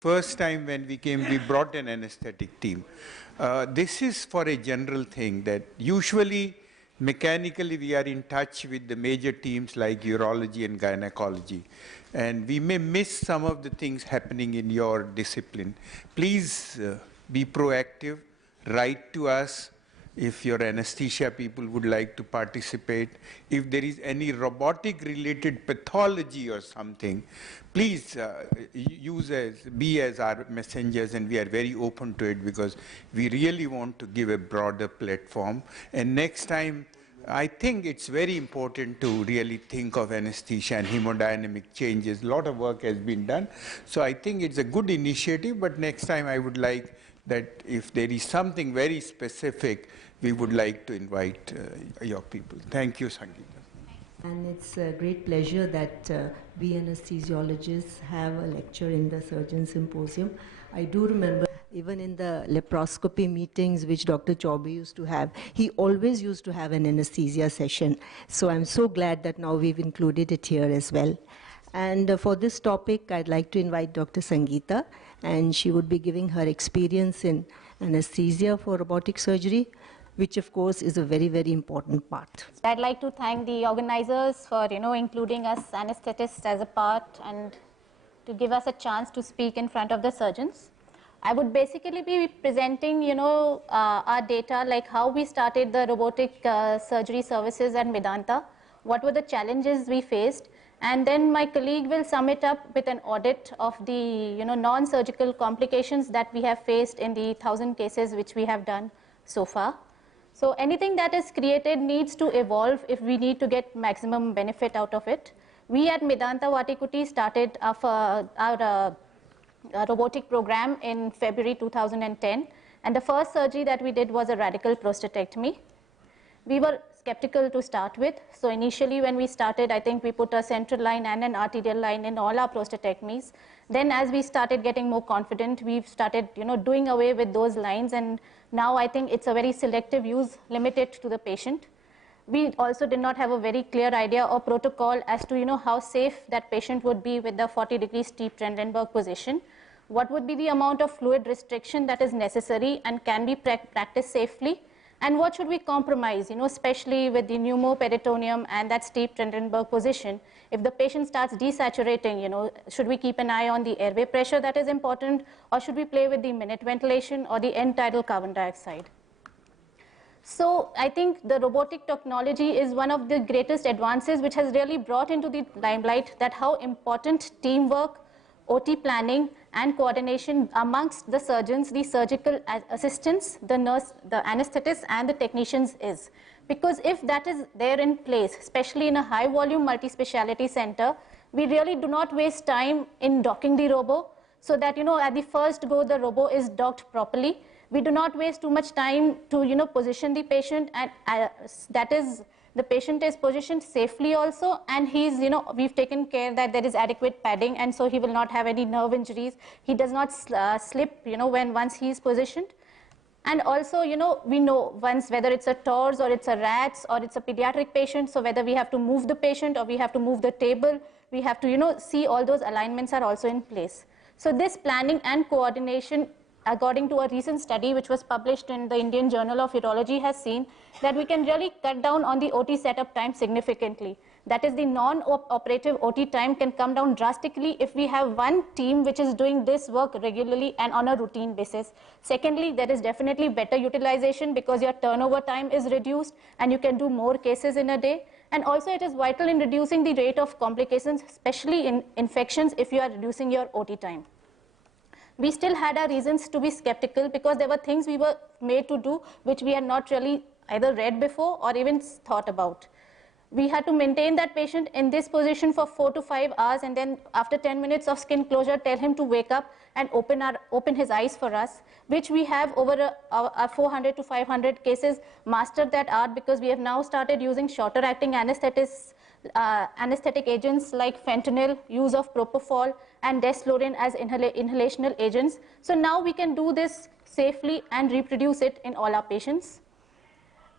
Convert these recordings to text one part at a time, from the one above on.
First time when we came, we brought an anesthetic team. This is for a general thing that usually mechanically we are in touch with the major teams like urology and gynecology. And we may miss some of the things happening in your discipline. Please be proactive, write to us. If your anesthesia people would like to participate, if there is any robotic related pathology or something, please be as our messengers, and we are very open to it because we really want to give a broader platform. And next time, I think it's very important to really think of anesthesia and hemodynamic changes. A lot of work has been done. So I think it's a good initiative, but next time I would like that if there is something very specific, we would like to invite your people. Thank you, Sangeeta. And it's a great pleasure that we anesthesiologists have a lecture in the Surgeon Symposium. I do remember even in the laparoscopy meetings which Dr. Chaubey used to have, he always used to have an anesthesia session. So I'm so glad that now we've included it here as well. And for this topic, I'd like to invite Dr. Sangeeta, and she would be giving her experience in anesthesia for robotic surgery, which of course is a very, very important part. I'd like to thank the organizers for, including us anesthetists as a part and to give us a chance to speak in front of the surgeons. I would basically be presenting, our data, like how we started the robotic surgery services at Medanta, what were the challenges we faced, and then my colleague will sum it up with an audit of the, non-surgical complications that we have faced in the 1,000 cases which we have done so far. So anything that is created needs to evolve if we need to get maximum benefit out of it. We at Medanta Vattikuti started our robotic program in February 2010, and the first surgery that we did was a radical prostatectomy. We were skeptical to start with, so initially when we started, I think we put a central line and an arterial line in all our prostatectomies. Then as we started getting more confident, we've started doing away with those lines, and now I think it's a very selective use limited to the patient. We also did not have a very clear idea or protocol as to how safe that patient would be with the 40-degree steep Trendelenburg position. What would be the amount of fluid restriction that is necessary and can be practiced safely? And what should we compromise, especially with the pneumoperitoneum and that steep Trendelenburg position? If the patient starts desaturating, should we keep an eye on the airway pressure that is important, or should we play with the minute ventilation or the end-tidal carbon dioxide? So I think the robotic technology is one of the greatest advances which has really brought into the limelight that how important teamwork, OT planning and coordination amongst the surgeons, the surgical assistants, the nurse, the anesthetists and the technicians is. Because if that is there in place, especially in a high volume multi-speciality center, we really do not waste time in docking the robo so that at the first go the robo is docked properly. We do not waste too much time to position the patient, and that is the patient is positioned safely also, and he's we've taken care that there is adequate padding, and so he will not have any nerve injuries. He does not slip once he is positioned. And also we know once whether it's a TORS or it's a RATS or it's a pediatric patient, so whether we have to move the patient or we have to move the table, we have to see all those alignments are also in place. So this planning and coordination, according to a recent study which was published in the Indian Journal of Urology, has seen that we can really cut down on the OT setup time significantly. That is, the non-operative OT time can come down drastically if we have one team which is doing this work regularly and on a routine basis. Secondly, there is definitely better utilization because your turnover time is reduced and you can do more cases in a day. And also it is vital in reducing the rate of complications, especially in infections, if you are reducing your OT time. We still had our reasons to be skeptical because there were things we were made to do which we had not really either read before or even thought about. We had to maintain that patient in this position for 4 to 5 hours, and then after 10 minutes of skin closure, tell him to wake up and open his eyes for us, which we have over 400 to 500 cases mastered that art because we have now started using shorter acting anesthetics, anesthetic agents like fentanyl, use of propofol and desflurane as inhalational agents. So now we can do this safely and reproduce it in all our patients.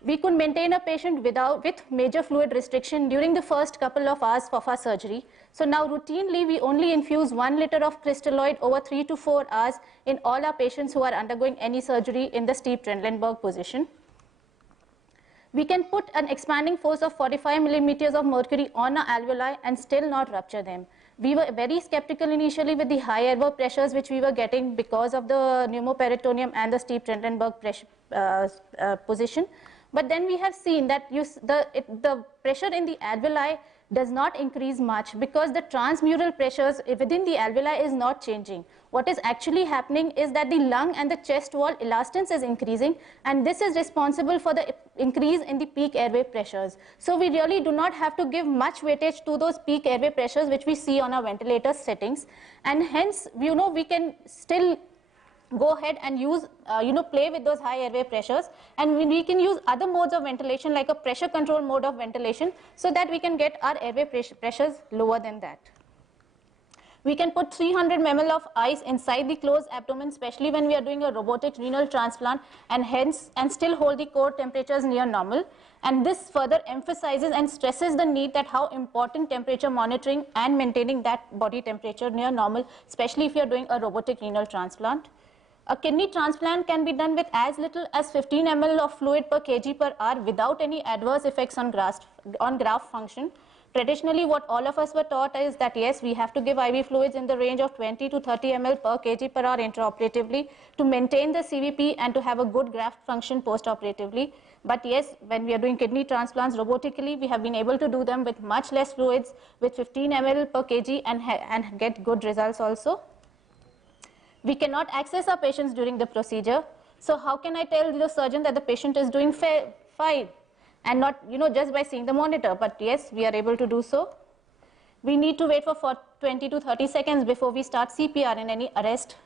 we could maintain a patient with major fluid restriction during the first couple of hours of our surgery. So now routinely we only infuse 1 liter of crystalloid over 3 to 4 hours in all our patients who are undergoing any surgery in the steep Trendelenburg position. We can put an expanding force of 45 millimeters of mercury on our alveoli and still not rupture them. We were very skeptical initially with the high airway pressures which we were getting because of the pneumoperitoneum and the steep Trendelenburg position. But then we have seen that the pressure in the alveoli does not increase much because the transmural pressures within the alveoli is not changing. What is actually happening is that the lung and the chest wall elastance is increasing, and this is responsible for the increase in the peak airway pressures. So we really do not have to give much weightage to those peak airway pressures which we see on our ventilator settings, and hence we can still go ahead and use, play with those high airway pressures, and we can use other modes of ventilation like a pressure control mode of ventilation so that we can get our airway pressures lower than that. We can put 300 ml of ice inside the closed abdomen, especially when we are doing a robotic renal transplant, and still hold the core temperatures near normal. And this further emphasizes and stresses the need that how important temperature monitoring and maintaining that body temperature near normal, especially if you are doing a robotic renal transplant. A kidney transplant can be done with as little as 15 ml of fluid per kg per hour without any adverse effects on graft function. Traditionally, what all of us were taught is that yes, we have to give IV fluids in the range of 20 to 30 ml per kg per hour intraoperatively to maintain the CVP and to have a good graft function postoperatively. But yes, when we are doing kidney transplants robotically, we have been able to do them with much less fluids, with 15 ml per kg, and get good results also. We cannot access our patients during the procedure. So how can I tell the surgeon that the patient is doing fine? And not, just by seeing the monitor, but yes, we are able to do so. We need to wait for 20 to 30 seconds before we start CPR in any arrest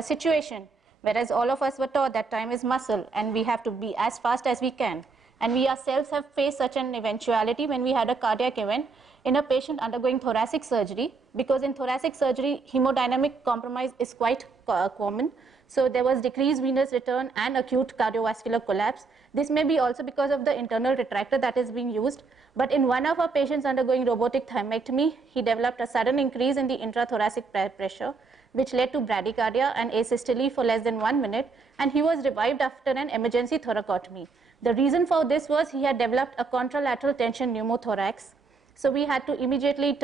situation, whereas all of us were taught that time is muscle and we have to be as fast as we can. And we ourselves have faced such an eventuality when we had a cardiac event in a patient undergoing thoracic surgery, because in thoracic surgery, hemodynamic compromise is quite common. So there was decreased venous return and acute cardiovascular collapse. This may be also because of the internal retractor that is being used. But in one of our patients undergoing robotic thymectomy, he developed a sudden increase in the intrathoracic pressure, which led to bradycardia and asystole for less than 1 minute, and he was revived after an emergency thoracotomy. The reason for this was he had developed a contralateral tension pneumothorax. So we had to immediately,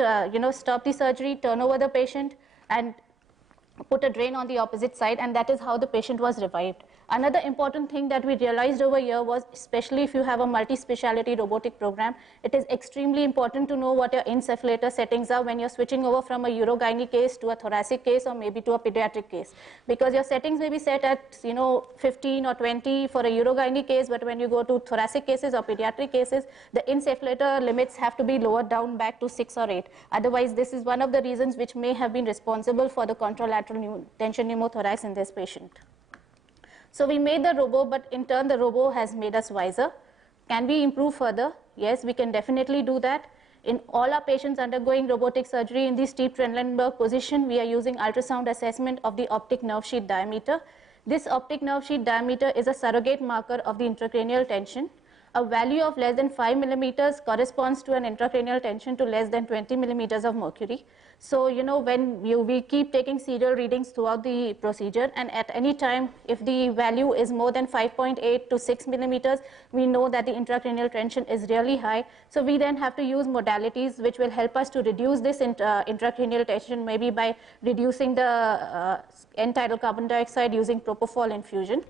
stop the surgery, turn over the patient, and put a drain on the opposite side, and that is how the patient was revived. Another important thing that we realized over here was, especially if you have a multi-speciality robotic program, it is extremely important to know what your encephalator settings are when you're switching over from a urogyne case to a thoracic case or maybe to a pediatric case. Because your settings may be set at 15 or 20 for a urogyne case, but when you go to thoracic cases or pediatric cases, the encephalator limits have to be lowered down back to 6 or 8. Otherwise, this is one of the reasons which may have been responsible for the contralateral tension pneumothorax in this patient. So we made the robo, but in turn the robo has made us wiser. Can we improve further? Yes, we can definitely do that. In all our patients undergoing robotic surgery in the steep Trendelenburg position, we are using ultrasound assessment of the optic nerve sheath diameter. This optic nerve sheath diameter is a surrogate marker of the intracranial tension. A value of less than 5 millimeters corresponds to an intracranial tension to less than 20 millimeters of mercury. So, when we keep taking serial readings throughout the procedure, and at any time, if the value is more than 5.8 to 6 millimeters, we know that the intracranial tension is really high. So we then have to use modalities which will help us to reduce this intracranial tension, maybe by reducing the N-tidal carbon dioxide using propofol infusion.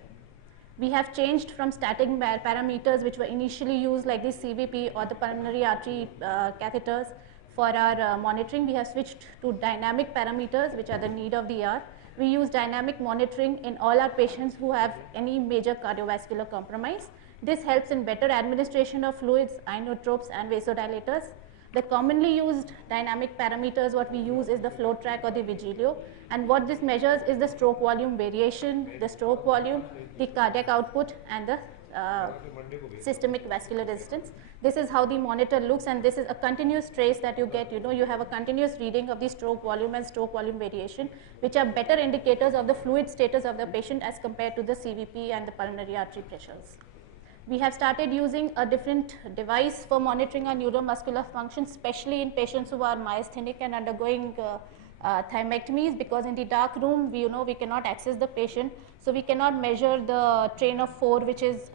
We have changed from static parameters which were initially used like the CVP or the pulmonary artery catheters for our monitoring. We have switched to dynamic parameters which are the need of the hour. We use dynamic monitoring in all our patients who have any major cardiovascular compromise. This helps in better administration of fluids, inotropes and vasodilators. The commonly used dynamic parameters, what we use is the flow track or the Vigilio, and what this measures is the stroke volume variation, the stroke volume, the cardiac output, and the systemic vascular resistance. This is how the monitor looks, and this is a continuous trace that you get. You have a continuous reading of the stroke volume and stroke volume variation, which are better indicators of the fluid status of the patient as compared to the CVP and the pulmonary artery pressures. We have started using a different device for monitoring our neuromuscular function, especially in patients who are myasthenic and undergoing thymectomies, because in the dark room, we cannot access the patient, so we cannot measure the train of 4, which is,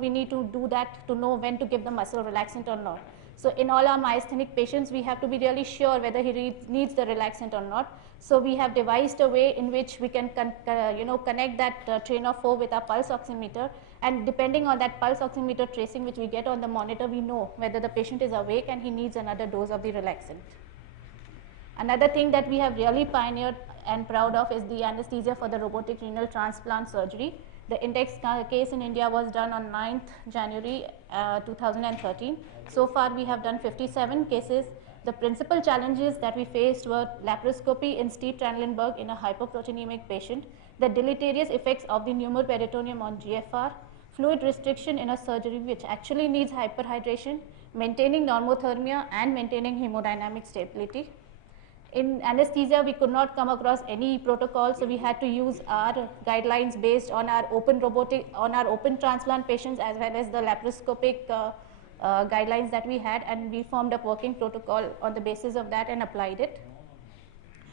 we need to do that to know when to give the muscle relaxant or not. So in all our myasthenic patients, we have to be really sure whether he needs the relaxant or not. So we have devised a way in which we can connect that train of 4 with our pulse oximeter, and depending on that pulse oximeter tracing which we get on the monitor, we know whether the patient is awake and he needs another dose of the relaxant. Another thing that we have really pioneered and proud of is the anesthesia for the robotic renal transplant surgery. The index case in India was done on 9th January 2013. So far we have done 57 cases. The principal challenges that we faced were laparoscopy in steep Trendelenburg in a hypoproteinemic patient, the deleterious effects of the pneumoperitoneum on GFR, fluid restriction in a surgery which actually needs hyperhydration, maintaining normothermia and maintaining hemodynamic stability. In anesthesia, we could not come across any protocol, so we had to use our guidelines based on our open transplant patients as well as the laparoscopic guidelines that we had, and we formed a working protocol on the basis of that and applied it.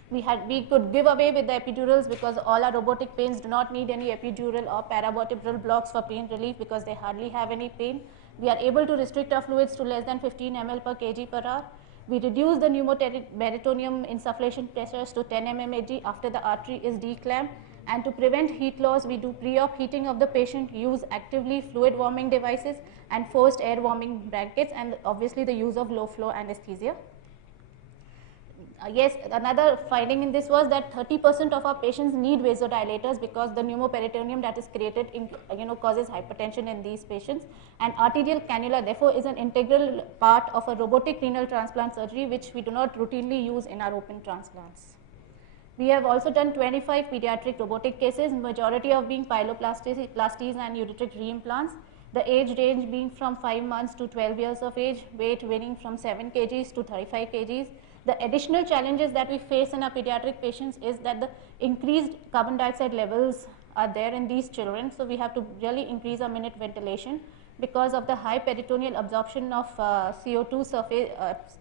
We could give away with the epidurals because all our robotic pains do not need any epidural or paravertebral blocks for pain relief because they hardly have any pain. We are able to restrict our fluids to less than 15 ml per kg per hour. We reduce the pneumoperitoneum insufflation pressures to 10 mmHg after the artery is declamped, and to prevent heat loss, we do pre-op heating of the patient, use actively fluid warming devices and forced air warming brackets, and obviously the use of low flow anesthesia. Yes, another finding in this was that 30% of our patients need vasodilators because the pneumoperitoneum that is created causes hypertension in these patients, and arterial cannula therefore is an integral part of a robotic renal transplant surgery which we do not routinely use in our open transplants. We have also done 25 pediatric robotic cases, majority of being pyeloplasties and ureteric reimplants. The age range being from 5 months to 12 years of age, weight varying from 7 kgs to 35 kgs. The additional challenges that we face in our pediatric patients is that the increased carbon dioxide levels are there in these children, so we have to really increase our minute ventilation because of the high peritoneal absorption of CO2 surface,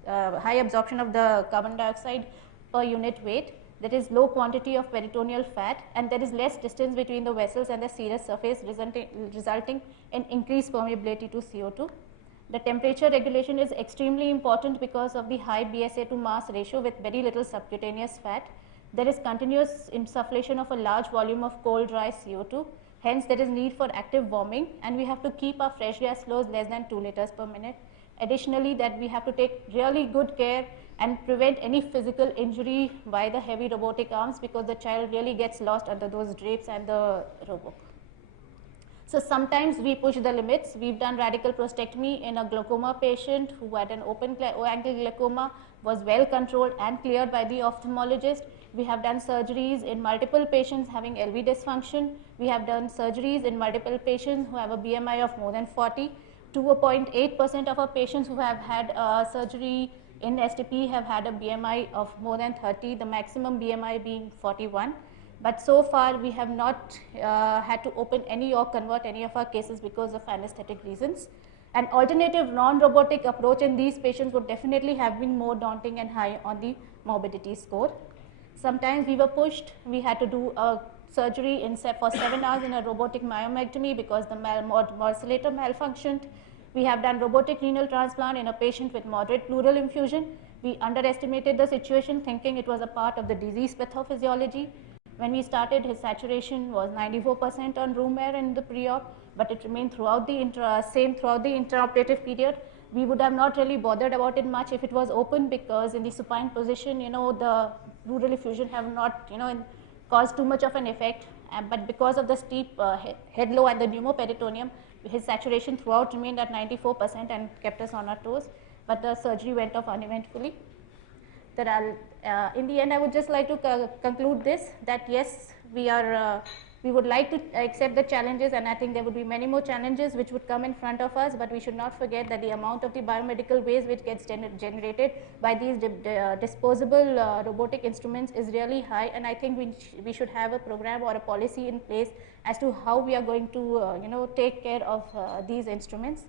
high absorption of the carbon dioxide per unit weight. There is low quantity of peritoneal fat, and there is less distance between the vessels and the serous surface, resulting in increased permeability to CO2. The temperature regulation is extremely important because of the high BSA to mass ratio with very little subcutaneous fat. There is continuous insufflation of a large volume of cold dry CO2. Hence, there is need for active warming, and we have to keep our fresh gas flows less than 2 liters per minute. Additionally, that we have to take really good care and prevent any physical injury by the heavy robotic arms because the child really gets lost under those drapes and the robot. So sometimes we push the limits. We've done radical prostatectomy in a glaucoma patient who had an open angle glaucoma, was well controlled and cleared by the ophthalmologist. We have done surgeries in multiple patients having LV dysfunction. We have done surgeries in multiple patients who have a BMI of more than 40. 2.8% of our patients who have had surgery in STP have had a BMI of more than 30, the maximum BMI being 41. But so far we have not had to open any or convert any of our cases because of anesthetic reasons. An alternative non-robotic approach in these patients would definitely have been more daunting and high on the morbidity score. Sometimes we were pushed, we had to do a surgery for 7 hours in a robotic myomectomy because the morcellator malfunctioned. We have done robotic renal transplant in a patient with moderate pleural infusion. We underestimated the situation thinking it was a part of the disease pathophysiology. When we started, his saturation was 94% on room air in the pre-op, but it remained throughout the same throughout the intraoperative period. We would have not really bothered about it much if it was open because in the supine position, the pleural effusion have not, caused too much of an effect. But because of the steep head low and the pneumoperitoneum, his saturation throughout remained at 94% and kept us on our toes. But the surgery went off uneventfully. In the end, I would just like to conclude this, that yes, we are We would like to accept the challenges, and I think there would be many more challenges which would come in front of us, but we should not forget that the amount of the biomedical waste which gets generated by these disposable robotic instruments is really high, and I think we should have a program or a policy in place as to how we are going to take care of these instruments.